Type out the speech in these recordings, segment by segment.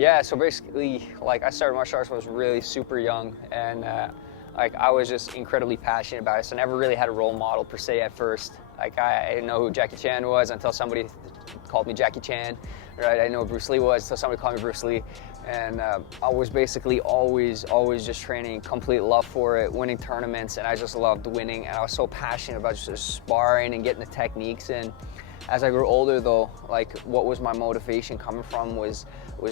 Yeah, so basically, like, I started martial arts when I was really super young, and like, I was just incredibly passionate about it. So I never really had a role model per se at first. Like, I didn't know who Jackie Chan was until somebody called me Jackie Chan, right? I didn't know who Bruce Lee was until somebody called me Bruce Lee. And I was basically always just training, complete love for it, winning tournaments, and I just loved winning. And I was so passionate about just sparring and getting the techniques in. As I grew older though, like, what was my motivation coming from was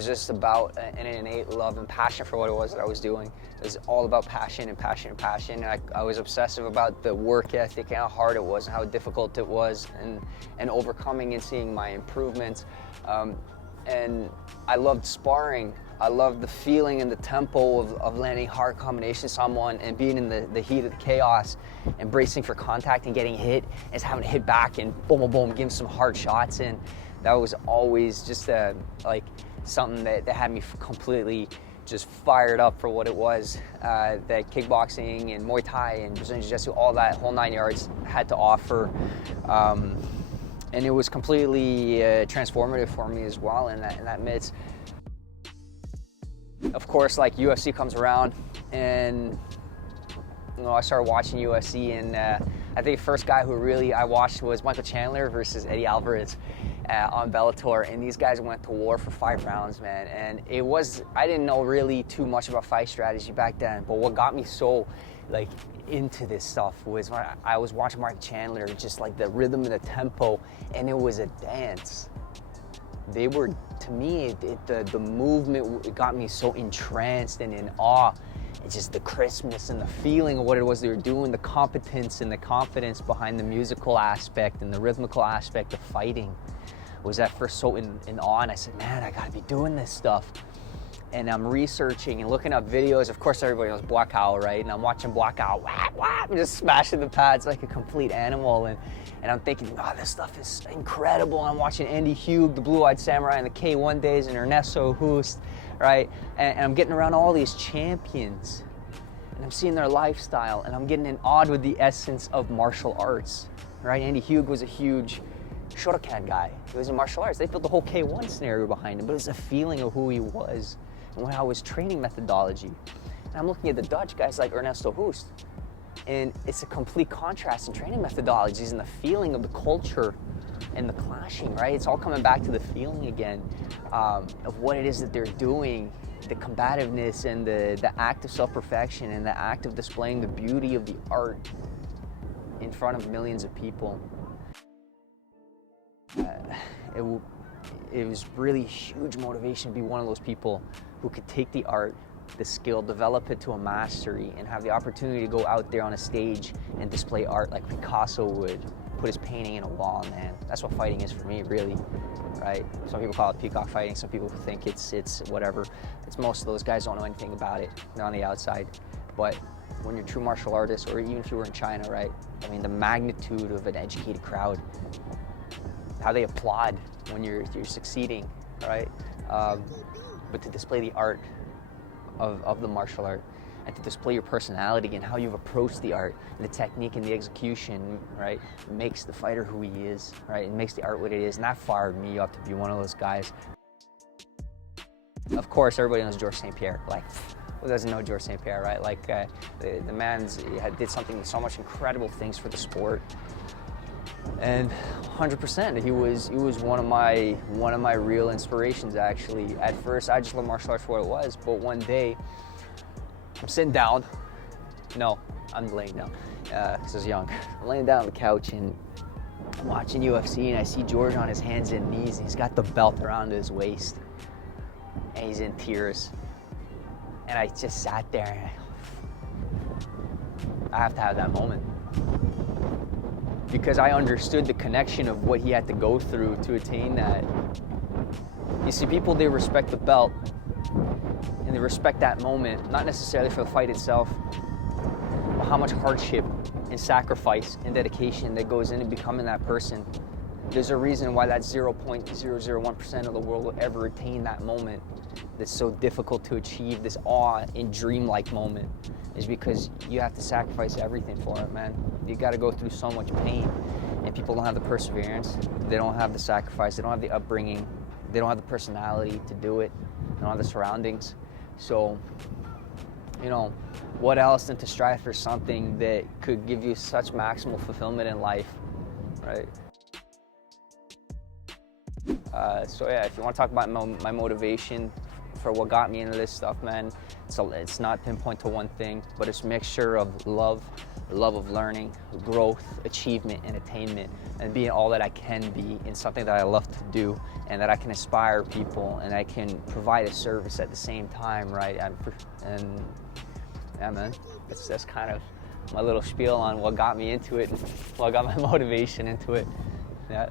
just about an innate love and passion for what it was that I was doing. It was all about passion and passion and passion. And I was obsessive about the work ethic and how hard it was and how difficult it was, and overcoming and seeing my improvements. And I loved sparring. I loved the feeling and the tempo of landing hard combinations on someone and being in the heat of the chaos and bracing for contact and getting hit and having to hit back and boom, boom, boom, giving some hard shots. And that was always just like something that had me completely just fired up for what it was that kickboxing and Muay Thai and Brazilian Jiu-Jitsu, all that whole 9 yards had to offer. And it was completely transformative for me as well in that midst. Of course, like, UFC comes around, and I started watching UFC, and I think the first guy who really I watched was Michael Chandler versus Eddie Alvarez on Bellator, and these guys went to war for 5 rounds, man. And I didn't know really too much about fight strategy back then, but what got me so like into this stuff was when I was watching Michael Chandler, just like the rhythm and the tempo, and it was a dance. They were, to me, the movement, it got me so entranced and in awe. It's just the crispness and the feeling of what it was they were doing, the competence and the confidence behind the musical aspect and the rhythmical aspect of fighting was at first so in awe. And I said, man, I gotta be doing this stuff. And I'm researching and looking up videos. Of course, everybody knows Black Owl, right? And I'm watching Black Owl, I'm just smashing the pads like a complete animal. And I'm thinking, wow, this stuff is incredible. And I'm watching Andy Hugh, the Blue-Eyed Samurai in the K1 days, and Ernesto Hoost, right? And I'm getting around all these champions, and I'm seeing their lifestyle, and I'm getting in awe with the essence of martial arts, right? Andy Hugh was a huge Shotokan guy. He was in martial arts. They built the whole K1 scenario behind him, but it was a feeling of who he was and how his training methodology. And I'm looking at the Dutch guys like Ernesto Hoost, and it's a complete contrast in training methodologies and the feeling of the culture and the clashing, right? It's all coming back to the feeling again of what it is that they're doing, the combativeness and the act of self-perfection and the act of displaying the beauty of the art in front of millions of people. It was really huge motivation to be one of those people who could take the art, the skill, develop it to a mastery, and have the opportunity to go out there on a stage and display art like Picasso would, put his painting in a wall, man. That's what fighting is for me, really, right? Some people call it peacock fighting, some people think it's whatever. It's most of those guys don't know anything about it. They're on the outside. But when you're a true martial artist, or even if you were in China, right? I mean, the magnitude of an educated crowd, how they applaud when you're succeeding, right? But to display the art of the martial art, and to display your personality and how you've approached the art, and the technique and the execution, right, makes the fighter who he is, right? It makes the art what it is, and that fired me up to be one of those guys. Of course, everybody knows Georges St-Pierre. Like, who doesn't know Georges St-Pierre, right? Like, the man did something, so much incredible things for the sport. And 100%, he was one of my real inspirations, actually. At first, I just loved martial arts for what it was, but one day, I'm sitting down. No, I'm laying down, because I was young. I'm laying down on the couch and I'm watching UFC, and I see George on his hands and knees, and he's got the belt around his waist, and he's in tears. And I just sat there, and I have to have that moment. Because I understood the connection of what he had to go through to attain that. You see, people, they respect the belt, and they respect that moment, not necessarily for the fight itself, but how much hardship and sacrifice and dedication that goes into becoming that person. There's a reason why that 0.001% of the world will ever attain that moment that's so difficult to achieve, this awe and dreamlike moment, is because you have to sacrifice everything for it, man. You got to go through so much pain, and people don't have the perseverance, they don't have the sacrifice, they don't have the upbringing, they don't have the personality to do it. and all the surroundings. So, you know, what else than to strive for something that could give you such maximal fulfillment in life, right? So yeah, if you want to talk about my motivation for what got me into this stuff, man, it's not pinpoint to one thing, but it's a mixture of love of learning, growth, achievement, and attainment, and being all that I can be in something that I love to do, and that I can inspire people, and I can provide a service at the same time, right? And yeah, man, that's kind of my little spiel on what got me into it, what got my motivation into it. Yeah.